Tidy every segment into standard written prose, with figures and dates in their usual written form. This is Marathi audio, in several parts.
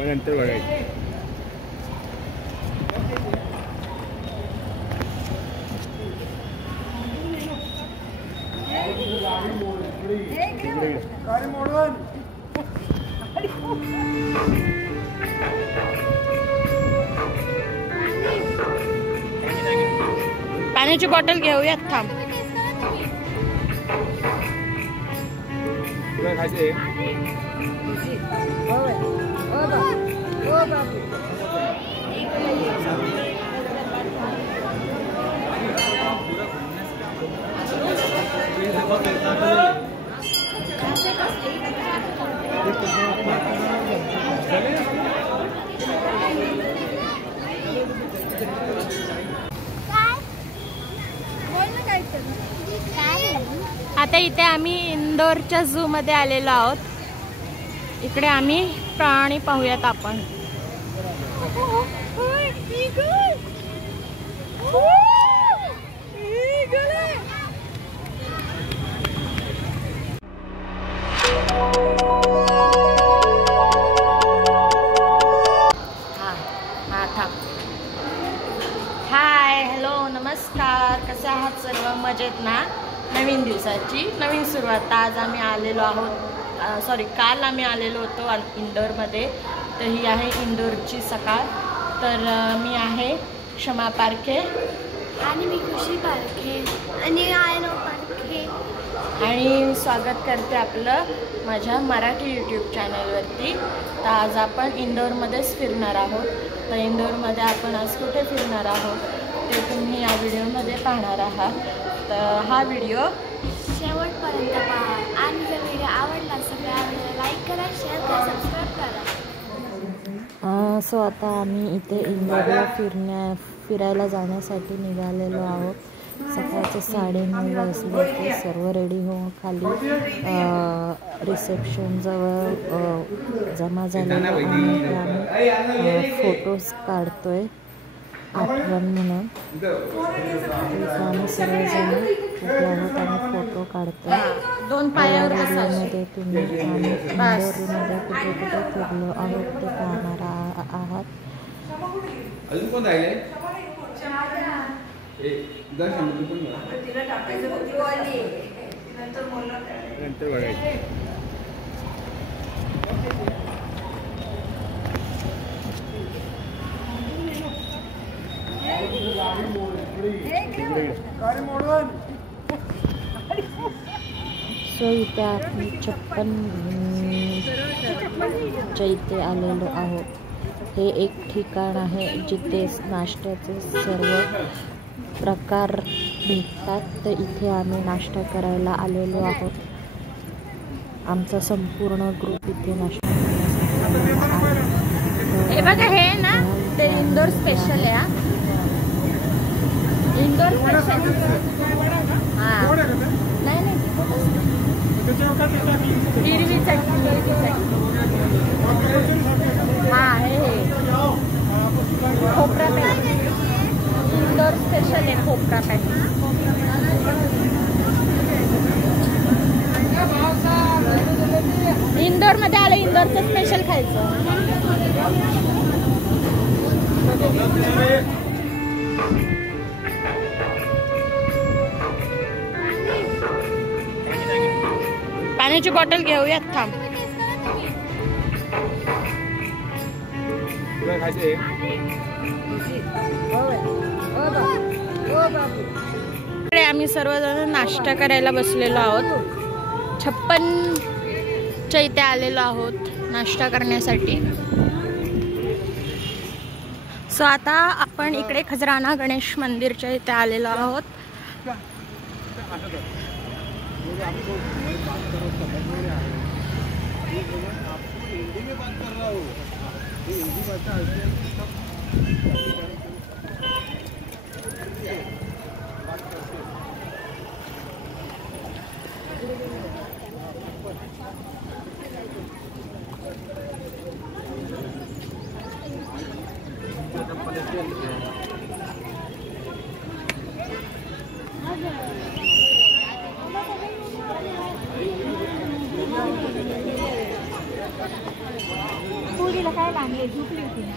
मग नंतर बघायचं. पाण्याची बॉटल घेऊयात. थांब. तुला खायचंय? आता इथे आम्ही इंदोरच्या झू मध्ये आलेलो आहोत. इकडे आम्ही प्राणी पाहूयात आपण. हाय, हॅलो, नमस्कार. कसे आहात सर्व? मजेत ना? नवीन दिवसाची नवीन सुरुवात. आज आम्ही आलेलो आहोत, काल आम्ही आलेलो होतो इंदोरमध्ये. तर ही आहे इंदोरची सकाळ. तर मी आहे क्षमा पारखे आणि मी खुशी पारखे आणि आयनो पारखे आणि स्वागत करते आपलं माझ्या मराठी यूट्यूब चॅनलवरती. तर आज आपण इंदोरमध्येच फिरणार आहोत. तर इंदोरमध्ये आपण आज कुठे फिरणार आहोत ते तुम्ही या व्हिडिओमध्ये पाहणार आहात. तर हा व्हिडिओ शेवटपर्यंत पहा आणि जर व्हिडिओ आवडला सगळ्यांना लाईक करा, शेअर करा, सबस्क्राईब करा. सो आता आम्ही इथे इंदोरला फिरायला जाण्यासाठी निघालेलो आहोत. सकाळचे 9:30 वाजले होते. सर्व रेडी होऊन खाली रिसेप्शनजवळ जमा झालेलो आम्ही फोटोज काढतोय आठवण म्हणून. आम्ही सर्वजण आहोत आणि फोटो काढतोय. 2 पायावर मध्ये तुम्ही आम्ही इंदोरमध्ये कुठे कुठे फिरलो आहोत ते पाहणार आहात. अजून कोण राहिले? नंतर बघायचं. सो इथे आम्ही 56 इथे आलेलो आहोत. हे एक ठिकाण आहे जिथे नाश्त्याचे सर्व प्रकार भेटतात. तर इथे आम्ही नाश्ता करायला आलेलो आहोत. आमचा संपूर्ण ग्रुप इथे नाश्ता करण्यासाठी. हे बघा, हे ना ते इंदोर स्पेशल आहे. इंदोर स्पेशल. हां, नाही हिरवी चटणी. हां, हे खोबरा पॅटीस. इंदोर स्पेशल आहे खोबरा पॅटीस. इंदोरमध्ये आलं, इंदोरचं स्पेशल खायचं. पाण्याची बॉटल घेऊयात. थांब. तुला खायचंय? इकडे आम्ही सर्वजण नाश्ता करायला बसलेलो आहोत. 56 इथे आलेलो आहोत नाश्ता करण्यासाठी. सो आता आपण इकडे खजराना गणेश मंदिरच्या इथे आलेलो आहोत. पुरीला काय झोपायला आणले, झोपली होती ना.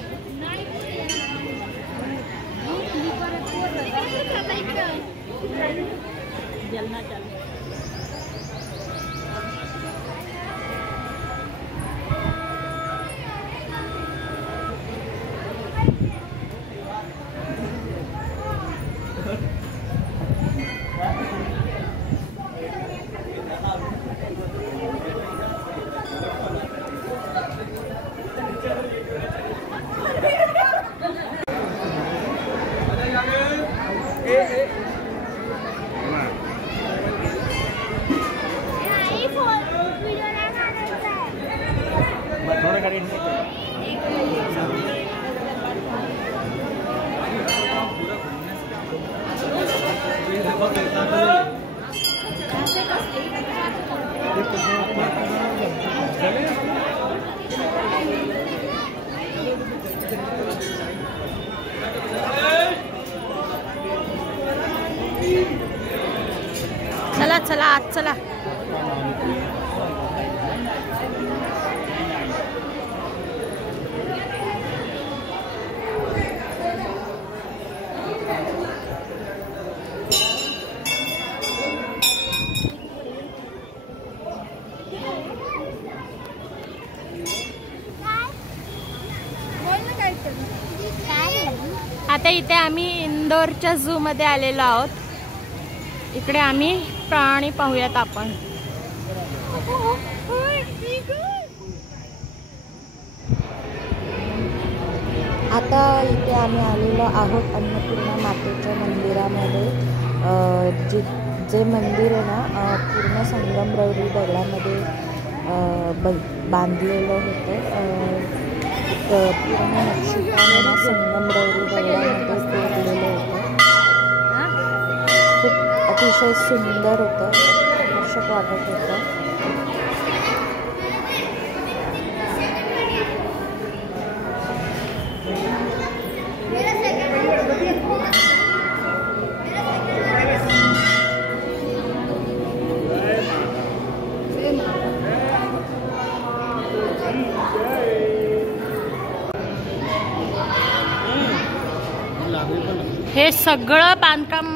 चला चला आज चला. आता इथे आम्ही इंदोरच्या झू मध्ये आलेलो आहोत. इकडे आम्ही प्राणी पाहूयात आपण. आता इथे आम्ही आलेलो आहोत अन्नपूर्णा मातेच्या मंदिरामध्ये. जे मंदिर आहे ना पूर्ण संगमरवरी दगडामध्ये बांधलेलं होतं. पूर्ण नक्षीकाम संगमरवरी दगडामध्ये कोरलेलं होतं. खूप अतिशय सुंदर होतं, आकर्षक वाटत होतं. हे सगळं बांधकाम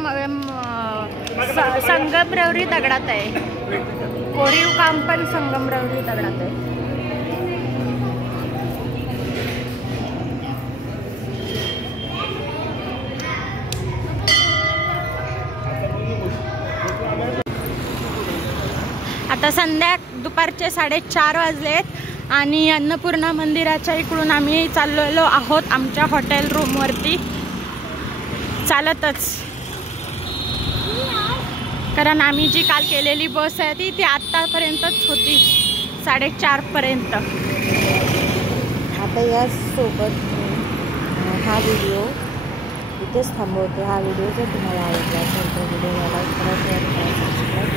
संगमरवरी दगडात आहे. कोरीव काम पण संगमरवरी दगडात आहे. आता दुपारचे 4:30 वाजलेत आणि अन्नपूर्णा मंदिराच्या इकडून आम्ही चाललेलो आहोत आमच्या हॉटेल रूमवरती चालतच. कारण आम्ही जी काल केलेली बस आहे ती आत्तापर्यंतच होती 4:30 पर्यंत. आता यासोबत हा व्हिडिओ इथेच थांबवते. हा व्हिडिओ जर तुम्हाला आवडला असेल तर व्हिडिओला लाईक करा, शेअर करा, सबस्क्राईब